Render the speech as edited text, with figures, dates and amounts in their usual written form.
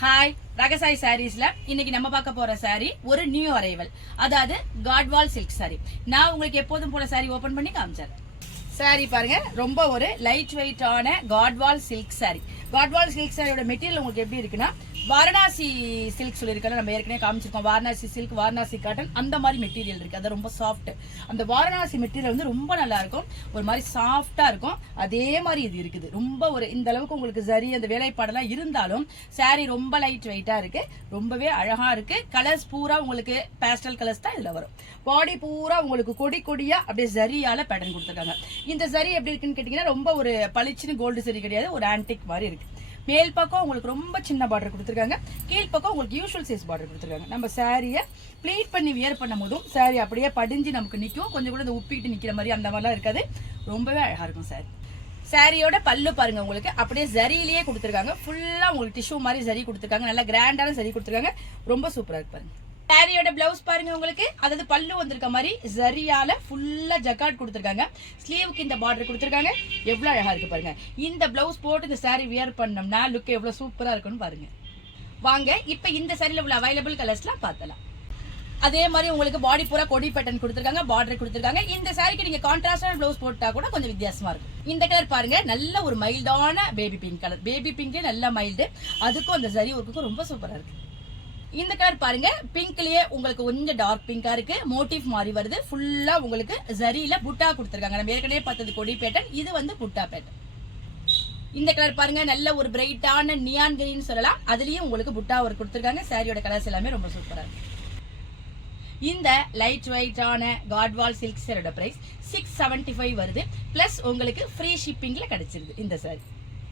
Hi ரகசாய் சாரீஸ்ல இன்னைக்கு நம்ம பார்க்க போற சாரி ஒரு நியூ அரைவல், அதாவது காட்வால் சில்க் சாரி. நான் உங்களுக்கு எப்போதும் போல சாரி ஓபன் பண்ணி காமிச்சேன். சாரி பாருங்க, ரொம்ப ஒரு லைட் வெயிட்டான Gadwal silk sorry. Gadwal silk சாரியோட மெட்டீரியல் உங்களுக்கு எப்படி இருக்குன்னா, வாரணாசி சில்க் சொல்லியிருக்கல, நம்ம ஏற்கனவே காமிச்சிருக்கோம். வாரணாசி சில்க், வாரணாசி காட்டன், அந்த மாதிரி மெட்டீரியல் இருக்கு. அது ரொம்ப சாஃப்ட். அந்த வாரணாசி மெட்டீரியல் வந்து ரொம்ப நல்லா இருக்கும், ஒரு மாதிரி சாஃப்டா இருக்கும். அதே மாதிரி இது இருக்குது. ரொம்ப ஒரு இந்த அளவுக்கு உங்களுக்கு சரி அந்த வேலைப்பாடெல்லாம் இருந்தாலும் சாரி ரொம்ப லைட் வெயிட்டா இருக்கு, ரொம்பவே அழகா இருக்கு. கலர்ஸ் பூரா உங்களுக்கு பேஸ்டல் கலர்ஸ் தான் இதுல வரும். பாடி பூரா உங்களுக்கு கொடி கொடியா அப்படியே சரியால பேட்டர்ன் கொடுத்துருக்காங்க. இந்த சரி எப்படி இருக்குன்னு கேட்டீங்கன்னா, ரொம்ப ஒரு பளிச்சுன்னு கோல்டு சரி கிடையாது, ஒரு ஆன்டிக் மாதிரி இருக்கு. மேல் பக்கம் உங்களுக்கு ரொம்ப சின்ன பார்டர் கொடுத்துருக்காங்க, கீழ் பக்கம் உங்களுக்கு யூஷுவல் சைஸ் பார்டர் கொடுத்துருக்காங்க. நம்ம சாரியை ப்ளீட் பண்ணி வியர் பண்ணும் போதும் சாரி அப்படியே படிஞ்சு நமக்கு நிற்கும், கொஞ்சம் கூட இந்த உப்பிட்டு நிற்கிற மாதிரி அந்த மாதிரிலாம் இருக்காது. ரொம்பவே அழகா இருக்கும் சாரி. சாரியோட பல்லு பாருங்க, உங்களுக்கு அப்படியே ஜரியிலேயே கொடுத்துருக்காங்க. ஃபுல்லா உங்களுக்கு டிஷ்யூ மாதிரி ஜரி கொடுத்துருக்காங்க, நல்லா கிராண்டான ஜரி கொடுத்துருக்காங்க. ரொம்ப சூப்பரா இருக்கு பாருங்க. சாரியோட பிளவுஸ் பாருங்க, உங்களுக்கு அதாவது பல்லு வந்திருக்க மாதிரி ஜரியால ஃபுல்லா ஜக்கார்ட் கொடுத்துருக்காங்க. ஸ்லீவுக்கு இந்த பார்டர் கொடுத்துருக்காங்க. எவ்வளவு அழகா இருக்கு பாருங்க. இந்த பிளவுஸ் போட்டு இந்த சாரி வியர் பண்ணோம்னா லுக் எவ்வளவு சூப்பரா இருக்குன்னு பாருங்க. வாங்க இப்ப இந்த சாரியில உள்ள அவைலபிள் கலர்ஸ்லாம் பார்த்தலாம். அதே மாதிரி உங்களுக்கு பாடி பூரா கொடி பேட்டர்ன் கொடுத்துருக்காங்க, பார்டர் கொடுத்துருக்காங்க. இந்த சாரிக்கு நீங்க கான்ட்ராஸ்டான பிளவுஸ் போட்டா கூட கொஞ்சம் வித்தியாசமா இருக்கும். இந்த கலர் பாருங்க, நல்ல ஒரு மைல்டான baby pink colour. Baby pink நல்ல மைல்டு, அதுக்கும் அந்த சரி ஒர்க்குக்கும் ரொம்ப சூப்பரா இருக்கு. இந்த கலர் பாருங்க, பிங்க்லயே உங்களுக்கு கொஞ்சம் டார்க் பிங்கா இருக்கு, மோட்டிவ் மாதிரி வருது. ஃபுல்லா உங்களுக்கு ஜரியில புட்டா கொடுத்துருக்காங்க. நம்ம ஏற்கனவே பார்த்தது கொடி பேட்டர்ன், இது வந்து புட்டா பேட்டர்ன். இந்த கலர் பாருங்க, நல்ல ஒரு பிரைட்டான நியான் கிரீன் சொல்லலாம், அதுலயும் உங்களுக்கு புட்டா ஒர்க் கொடுத்துருக்காங்க. சாரியோட கலர்ஸ் எல்லாமே ரொம்ப சூப்பரா இருக்கு. இந்த லைட் வெயிட்டான காட்வால் சில்க் சாரியோட பிரைஸ் 675 வருது, பிளஸ் உங்களுக்கு ஃப்ரீ ஷிப்பிங்ல கிடைச்சிருது இந்த சாரி.